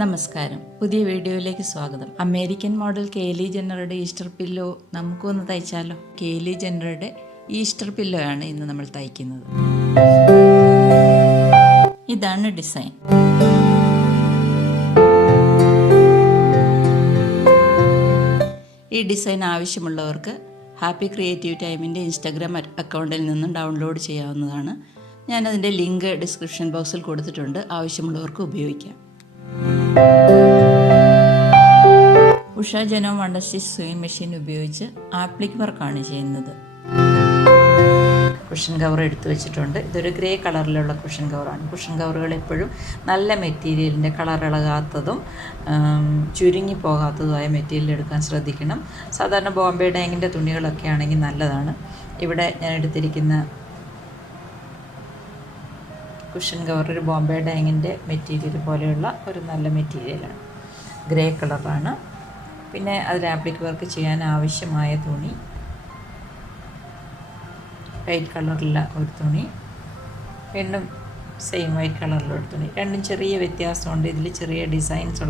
നമസ്കാരം, പുതിയ വീഡിയോയിലേക്ക് സ്വാഗതം. അമേരിക്കൻ മോഡൽ കേലി ജെന്നറുടെ ഈസ്റ്റർ പില്ലോ നമുക്കൊന്ന് തയ്ച്ചാലോ? കേലി ജെന്നറുടെ ഈസ്റ്റർ പില്ലോയാണ് ഇന്ന് നമ്മൾ തയ്ക്കുന്നത്. ഇതാണ് ഡിസൈൻ. ഈ ഡിസൈൻ ആവശ്യമുള്ളവർക്ക് ഹാപ്പി ക്രിയേറ്റീവ് ടൈമിൻ്റെ ഇൻസ്റ്റാഗ്രാം അക്കൗണ്ടിൽ നിന്നും ഡൗൺലോഡ് ചെയ്യാവുന്നതാണ്. ഞാനതിൻ്റെ ലിങ്ക് ഡിസ്ക്രിപ്ഷൻ ബോക്സിൽ കൊടുത്തിട്ടുണ്ട്. ആവശ്യമുള്ളവർക്ക് ഉപയോഗിക്കാം. Usha genome wonder stitch sewing machine ഉപയോഗിച്ച് ആപ്ലിക് വർക്കാണ് ചെയ്യുന്നത്. കുഷൻ കവർ എടുത്തു വെച്ചിട്ടുണ്ട്. ഇതൊരു ഗ്രേ കളറിലുള്ള കുഷൻ കവറാണ്. കുഷൻ കവറുകൾ എപ്പോഴും നല്ല മെറ്റീരിയലിൻ്റെ കളർ ഇളകാത്തതും ചുരുങ്ങി പോകാത്തതുമായ മെറ്റീരിയൽ എടുക്കാൻ ശ്രദ്ധിക്കണം. സാധാരണ ബോംബെ ഡാങ്ങിൻ്റെ തുണികളൊക്കെ ആണെങ്കിൽ നല്ലതാണ്. ഇവിടെ ഞാൻ എടുത്തിരിക്കുന്ന കുഷൻ കവർ ഒരു ബോംബെ ഡാങ്ങിൻ്റെ മെറ്റീരിയൽ പോലെയുള്ള ഒരു നല്ല മെറ്റീരിയലാണ്. ഗ്രേ കളറാണ്. പിന്നെ അതിൽ ആപ്ലിക് വർക്ക് ചെയ്യാൻ ആവശ്യമായ തുണി വൈറ്റ് കളറിലുള്ള ഒരു തുണി, വീണ്ടും സെയിം വൈറ്റ് കളറിലുള്ള ഒരു തുണി. രണ്ടും ചെറിയ വ്യത്യാസമുണ്ട്. ഇതിൽ ചെറിയ ഡിസൈൻസ്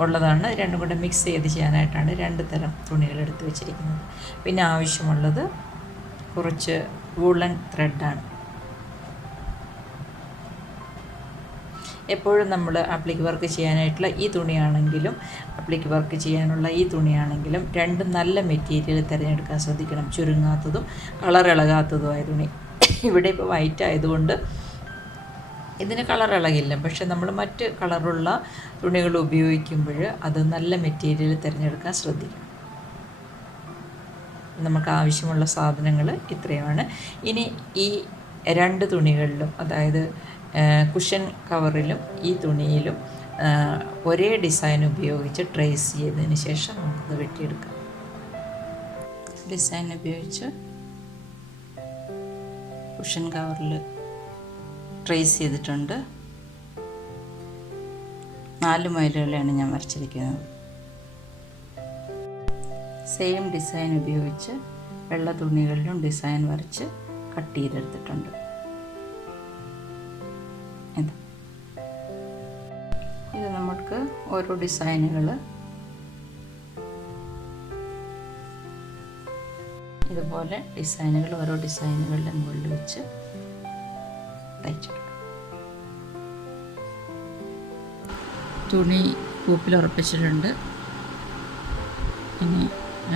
ഉള്ളതാണ്. രണ്ടും കൂടെ മിക്സ് ചെയ്ത് ചെയ്യാനായിട്ടാണ് രണ്ട് തരം തുണികൾ എടുത്ത് വെച്ചിരിക്കുന്നത്. പിന്നെ ആവശ്യമുള്ളത് കുറച്ച് വൂളൻ ത്രെഡാണ്. എപ്പോഴും നമ്മൾ ആപ്ലിക് വർക്ക് ചെയ്യാനായിട്ടുള്ള ഈ തുണിയാണെങ്കിലും ആപ്ലിക് വർക്ക് ചെയ്യാനുള്ള ഈ തുണിയാണെങ്കിലും രണ്ടും നല്ല മെറ്റീരിയൽ തിരഞ്ഞെടുക്കാൻ ശ്രദ്ധിക്കണം. ചുരുങ്ങാത്തതും കളർ ഇളകാത്തതുമായ തുണി. ഇവിടെ ഇപ്പോൾ വൈറ്റ് ആയതുകൊണ്ട് ഇതിന് കളർ ഇളകില്ല. പക്ഷെ നമ്മൾ മറ്റ് കളറുള്ള തുണികൾ ഉപയോഗിക്കുമ്പോൾ അത് നല്ല മെറ്റീരിയൽ തിരഞ്ഞെടുക്കാൻ ശ്രദ്ധിക്കണം. നമുക്ക് ആവശ്യമുള്ള സാധനങ്ങൾ ഇത്രയുമാണ്. ഇനി ഈ രണ്ട് തുണികളിലും, അതായത് കുഷൻ കവറിലും ഈ തുണിയിലും ഒരേ ഡിസൈൻ ഉപയോഗിച്ച് ട്രേസ് ചെയ്തതിന് ശേഷം നമുക്കത് വെട്ടിയെടുക്കാം. ഡിസൈൻ ഉപയോഗിച്ച് കുഷൻ കവറിൽ ട്രേസ് ചെയ്തിട്ടുണ്ട്. 4 മൈലുകളാണ് ഞാൻ വരച്ചിരിക്കുന്നത്. സെയിം ഡിസൈൻ ഉപയോഗിച്ച് വെള്ള തുണികളിലും ഡിസൈൻ വരച്ച് കട്ട് ചെയ്തെടുത്തിട്ടുണ്ട്. ഇത് നമുക്ക് ഓരോ ഡിസൈനുകൾ ഇതുപോലെ ഓരോ ഡിസൈനുകളുടെ മുകളിൽ വെച്ച് തയ്ച്ചെടുക്കാം. തുണി കൂപ്പിൽ ഉറപ്പിച്ചിട്ടുണ്ട്. ഇനി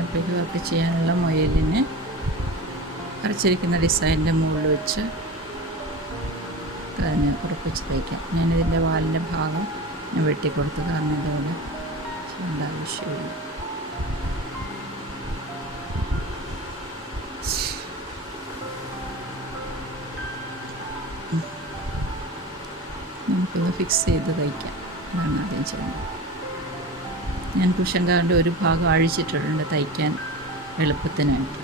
ആപ്ലിക് വർക്ക് ചെയ്യാനുള്ള മുയലിനെ വരച്ചിരിക്കുന്ന ഡിസൈനിൻ്റെ മുകളിൽ വെച്ച് തന്നെ ഉറപ്പിച്ച് തയ്ക്കാം. ഞാനിതിൻ്റെ വാലിൻ്റെ ഭാഗം ഞാൻ വെട്ടിക്കൊടുത്തു, കാരണം ഇതുപോലെ ചെയ്യേണ്ട ആവശ്യമില്ല. നമുക്കൊന്ന് ഫിക്സ് ചെയ്ത് തയ്ക്കാം. അതാണ് ആദ്യം ചെയ്യുന്നത്. ഞാൻ കുഷൻ കവറിൻ്റെ ഒരു ഭാഗം അഴിച്ചിട്ടിട്ടുണ്ട് തയ്ക്കാൻ എളുപ്പത്തിനായിട്ട്.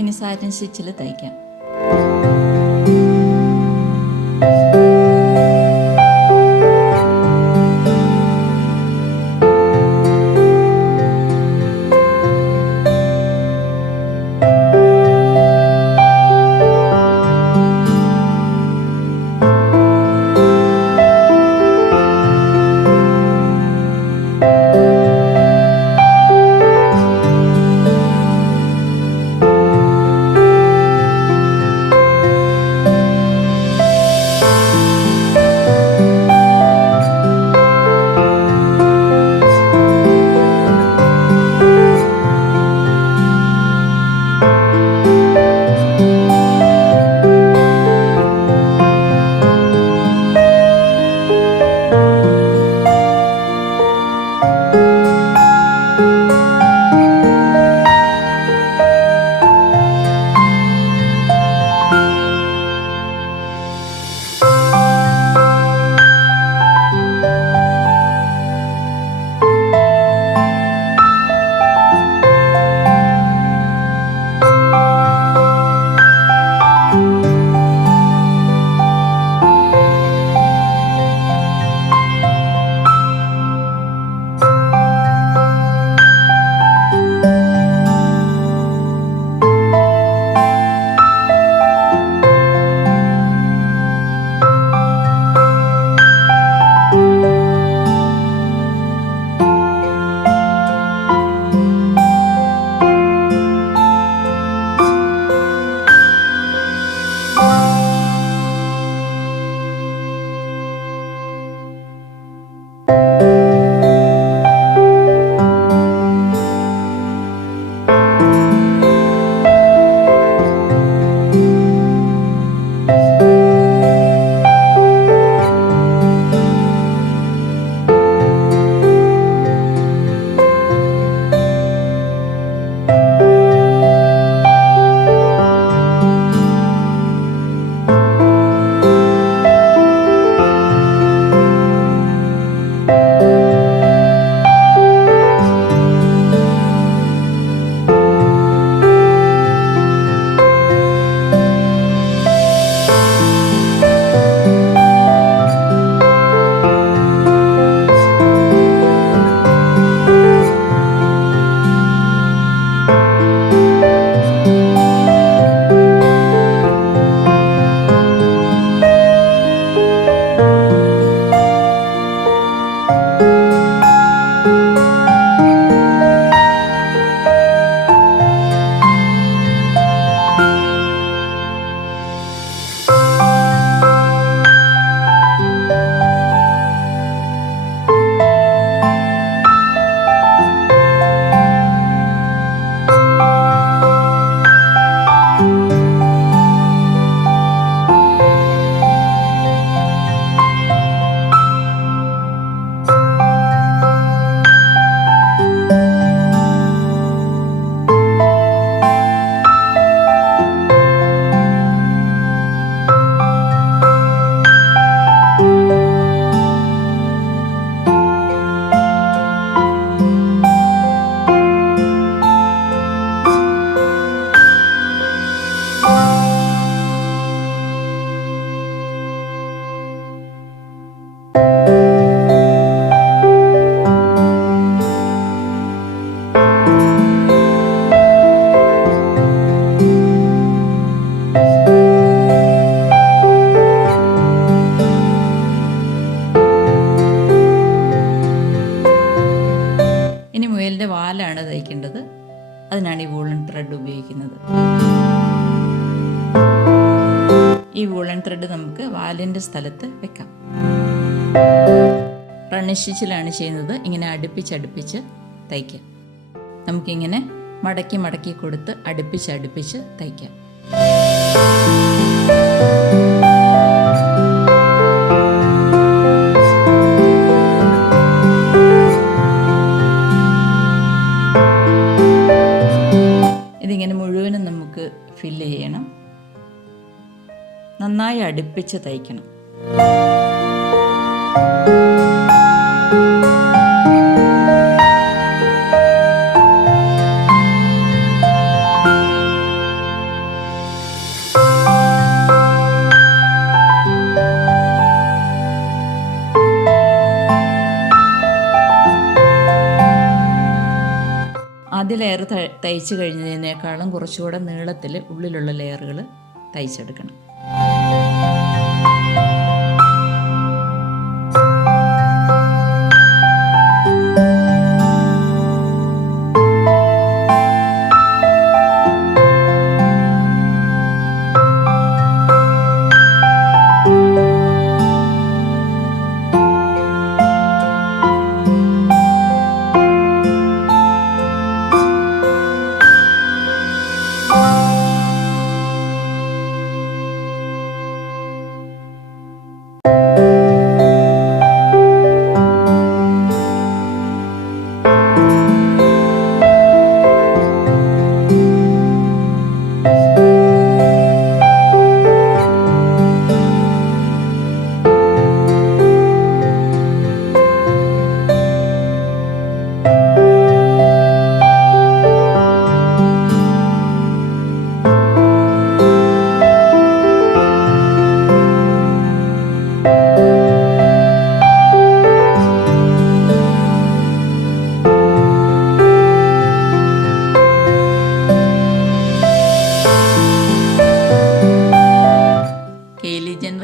ഇനി സാറ്റിൻ സ്റ്റിച്ചിൽ തയ്ക്കാം. തയ്ക്കേണ്ടത്. അതിനാണ് ഈ വൂളൻ ത്രെഡ് ഉപയോഗിക്കുന്നത്. ഈ വൂളൻ ത്രെഡ് നമുക്ക് വാലിൻ്റെ സ്ഥലത്ത് വെക്കാം. റണ്ണിങ് സ്റ്റിച്ചിലാണ് ചെയ്യുന്നത്. ഇങ്ങനെ അടുപ്പിച്ച് തയ്ക്കാം. നമുക്കിങ്ങനെ മടക്കി കൊടുത്ത് അടുപ്പിച്ച് തയ്ക്കാം. ഇതിങ്ങനെ മുഴുവനും നമുക്ക് ഫില്ല് ചെയ്യണം. നന്നായി അടുപ്പിച്ച് തയ്ക്കണം. ആദ്യ ലെയർ തയ്ച്ച് കഴിഞ്ഞതിനേക്കാളും കുറച്ചുകൂടെ നീളത്തിൽ ഉള്ളിലുള്ള ലെയറുകൾ തയ്ച്ചെടുക്കണം.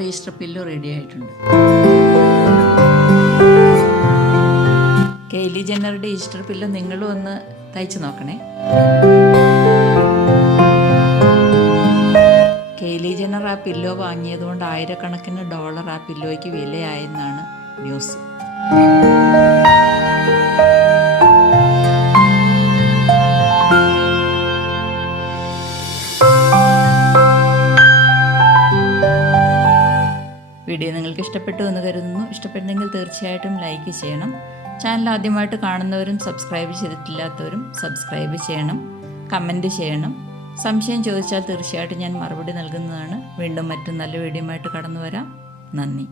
ഈസ്റ്റർ പില്ലോ റെഡി ആയിട്ടുണ്ട്. കെയ്ലി ജെന്നറുടെ ഈസ്റ്റർ പില്ലോ നിങ്ങളും ഒന്ന് തയ്ച്ചു നോക്കണേ. കെയ്ലി ജെന്നർ ആ പില്ലോ വാങ്ങിയതുകൊണ്ട് $1000 ആ പില്ലോയ്ക്ക് വിലയായെന്നാണ് ന്യൂസ്. വീഡിയോ നിങ്ങൾക്ക് ഇഷ്ടപ്പെട്ടു എന്ന് കരുതുന്നു. ഇഷ്ടപ്പെട്ടെങ്കിൽ തീർച്ചയായിട്ടും ലൈക്ക് ചെയ്യണം. ചാനൽ ആദ്യമായിട്ട് കാണുന്നവരും സബ്സ്ക്രൈബ് ചെയ്തിട്ടില്ലാത്തവരും സബ്സ്ക്രൈബ് ചെയ്യണം, കമൻറ്റ് ചെയ്യണം. സംശയം ചോദിച്ചാൽ തീർച്ചയായിട്ടും ഞാൻ മറുപടി നൽകുന്നതാണ്. വീണ്ടും മറ്റു നല്ല വീഡിയോ ആയിട്ട് കടന്നു വരാം. നന്ദി.